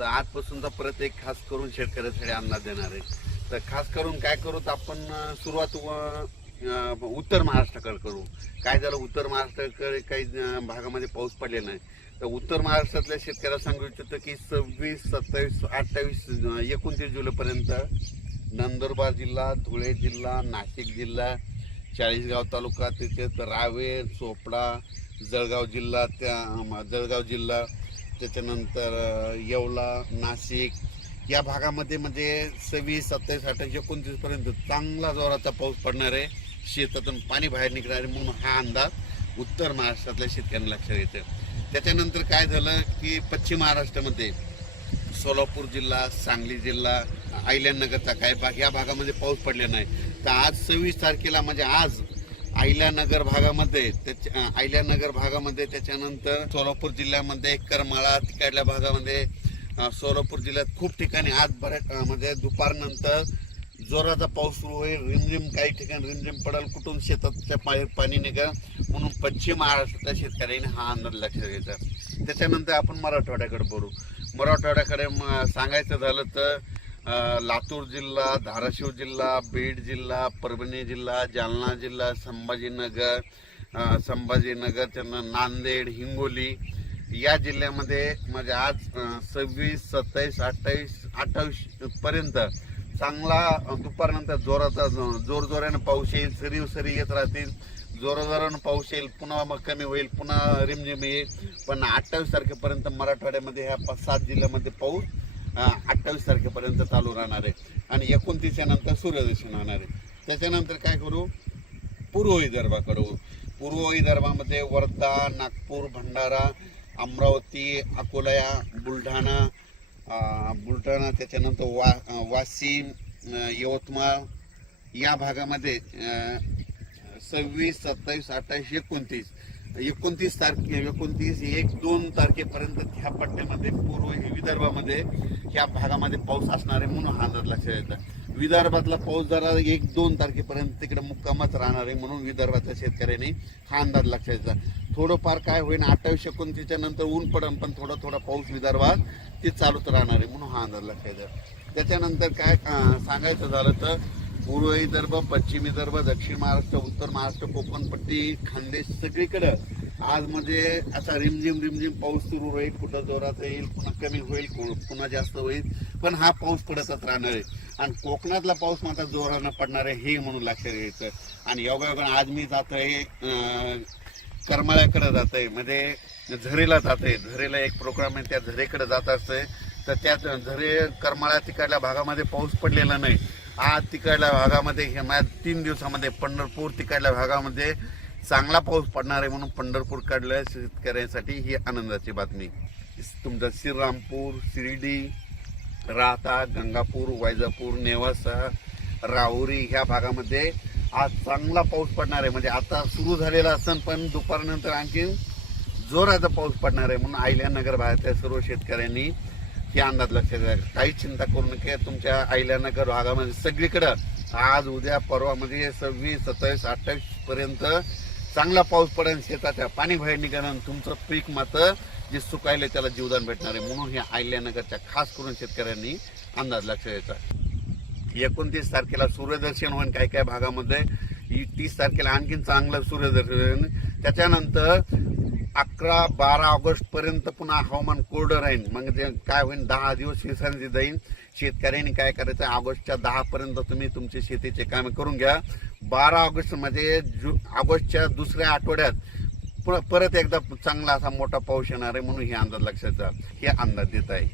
तर आजपासूनचा परत एक खास करून शेतकऱ्यासाठी अंदाज देणार आहे. तर खास करून काय करू तर आपण सुरुवात व- उत्तर महाराष्ट्राकडे करू काय झालं उत्तर महाराष्ट्राकडे काही भागामध्ये पाऊस पडलेला नाही. तर उत्तर महाराष्ट्रातल्या शेतकऱ्याला सांगू इच्छितो की सव्वीस सत्तावीस अठ्ठावीस एकोणतीस जुलैपर्यंत नंदुरबार जिल्हा धुळे जिल्हा नाशिक जिल्हा चाळीसगाव तालुका तिथे रावेर चोपडा जळगाव जिल्हा त्या जळगाव जिल्हा त्याच्यानंतर येवला नाशिक या भागामध्ये म्हणजे सव्वीस सत्तावीस अठ्ठावीस एकोणतीस पर्यंत चांगला जोराचा पाऊस पडणार आहे. शेतातून पाणी बाहेर निघणार आहे म्हणून हा अंदाज उत्तर महाराष्ट्रातल्या शेतकऱ्यांना लक्षात येतं त्याच्यानंतर काय झालं की पश्चिम महाराष्ट्रामध्ये सोलापूर जिल्हा सांगली जिल्हा अहिल्यानगरचा काय भाग या भागामध्ये पाऊस पडला नाही. तर आज सव्वीस तारखेला म्हणजे आज अहिल्यानगर भागामध्ये त्याच्या अहिल्यानगर भागामध्ये त्याच्यानंतर सोलापूर जिल्ह्यामध्ये करमाळा तिकडल्या भागामध्ये सोलापूर जिल्ह्यात खूप ठिकाणी आज बऱ्याच म्हणजे दुपारनंतर जोराचा पाऊस सुरू होईल. रिमझिम काही ठिकाणी रिमझिम पडेल कुठून शेताच्या पाय पाणी निघा म्हणून पश्चिम महाराष्ट्रातल्या शेतकऱ्यांनी हा अंदाज लक्षात घ्यायचा. त्याच्यानंतर आपण मराठवाड्याकडे बोलू. मराठवाड्याकडे सांगायचं झालं तर लातूर जिल्हा धाराशिव जिल्हा बीड जिल्हा परभणी जिल्हा जालना जिल्हा संभाजीनगर संभाजीनगर त्यांना नांदेड हिंगोली या जिल्ह्यामध्ये म्हणजे आज सव्वीस सत्तावीस अठ्ठावीस अठ्ठावीस पर्यंत चांगला दुपारनंतर जोराचा जोरजोरानं पाऊस येईल सरीव सरी येत राहतील. जोराजोरानं पाऊस येईल पुन्हा मग कमी होईल पुन्हा रिमझिम येईल. पण अठ्ठावीस तारखेपर्यंत मराठवाड्यामध्ये ह्या पाच सात जिल्ह्यामध्ये पाऊस अठ्ठावीस तारखेपर्यंत चालू राहणार आहे. आणि एकोणतीसच्या नंतर सूर्यदर्शन होणार आहे. त्याच्यानंतर काय करू? पूर्व विदर्भाकडे पूर्व विदर्भामध्ये वर्धा नागपूर भंडारा अमरावती अकोला बुलढाणा बुलढाणा त्याच्यानंतर वा वाशिम यवतमाळ या भागामध्ये सव्वीस सत्तावीस अठ्ठावीस एकोणतीस एकोणतीस तारखे एकोणतीस एक दोन तारखेपर्यंत ह्या पट्ट्यामध्ये पूर्व विदर्भामध्ये ह्या भागामध्ये पाऊस असणार आहे म्हणून हा अंदाज लक्षात येतं. विदर्भातला पाऊस जरा एक दोन तारखेपर्यंत तिकडे मुक्कामच राहणार आहे म्हणून विदर्भाच्या शेतकऱ्यांनी हा अंदाज लक्षात येतात थोडंफार काय होईल अठ्ठावीस एकोणतीसच्या नंतर ऊन पडन पण थोडा थोडा पाऊस विदर्भात ते चालूच राहणार आहे म्हणून हा अंदाज लक्षात येतं. त्याच्यानंतर काय सांगायचं झालं तर पूर्व विदर्भ पश्चिम विदर्भ दक्षिण महाराष्ट्र उत्तर महाराष्ट्र कोकणपट्टी खानदेश सगळीकडं. आज म्हणजे असा रिमझिम रिमझिम पाऊस सुरू होईल कुठं जोरात येईल पुन्हा कमी होईल कु- पुन्हा जास्त होईल. पण हा पाऊस पडतच राहणार आहे. आणि कोकणातला पाऊस मात्र जोरानं पडणार आहे हे म्हणून लक्षात घ्यायचं. आणि योगायोगानं आज मी जात आहे करमाळ्याकडे जात आहे म्हणजे झरेला जात आहे झरेला एक प्रोग्राम आहे त्या झरेकडे जात असतंय. तर त्यात झरे करमाळ्या तिकडल्या भागामध्ये पाऊस पडलेला नाही. आज तिकडल्या भागामध्ये हे माझ्या तीन दिवसामध्ये पंढरपूर तिकडल्या भागामध्ये चांगला पाऊस पडणार आहे म्हणून पंढरपूर काढल्या शेतकऱ्यांसाठी ही आनंदाची बातमी. तुमचा श्रीरामपूर शिर्डी राहता गंगापूर वैजापूर नेवासा राहुरी ह्या भागामध्ये आज चांगला पाऊस पडणार आहे. म्हणजे आता सुरू झालेला असन पण दुपारनंतर आणखी जोराचा पाऊस पडणार आहे म्हणून अहिल्यानगर भागातल्या सर्व शेतकऱ्यांनी हे अंदाज लक्षात घ्या काही चिंता करू नका. तुमच्या अहिल्यानगर भागामध्ये सगळीकडं आज उद्या परवामध्ये सव्वीस सत्तावीस अठ्ठावीस पर्यंत चांगला पाऊस पडेल शेताच्या पाणी बाहेर निघालं तुमचं पीक मात्र जे सुकायले त्याला जीवदान भेटणार आहे. म्हणून हे अहिल्यानगरच्या खास करून शेतकऱ्यांनी अंदाज लक्ष द्यायचा. एकोणतीस तारखेला सूर्यदर्शन होईल काही काही भागामध्ये. तीस तारखेला आणखीन चांगलं सूर्यदर्शन. त्याच्यानंतर अकरा बारा ऑगस्ट पर्यंत पुन्हा हवामान कोरडं राहील मग ते काय होईल दहा दिवस विश्रांती जाईल शेतकऱ्यांनी काय करायचं? ऑगस्टच्या दहा पर्यंत तुम्ही तुमचे शेतीचे कामे करून घ्या. बारा ऑगस्टमध्ये जु ऑगस्टच्या दुसऱ्या आठवड्यात पुन्हा परत एकदा चांगला असा मोठा पाऊस येणार आहे म्हणून हे अंदाज लक्षात हे अंदाज देत आहे.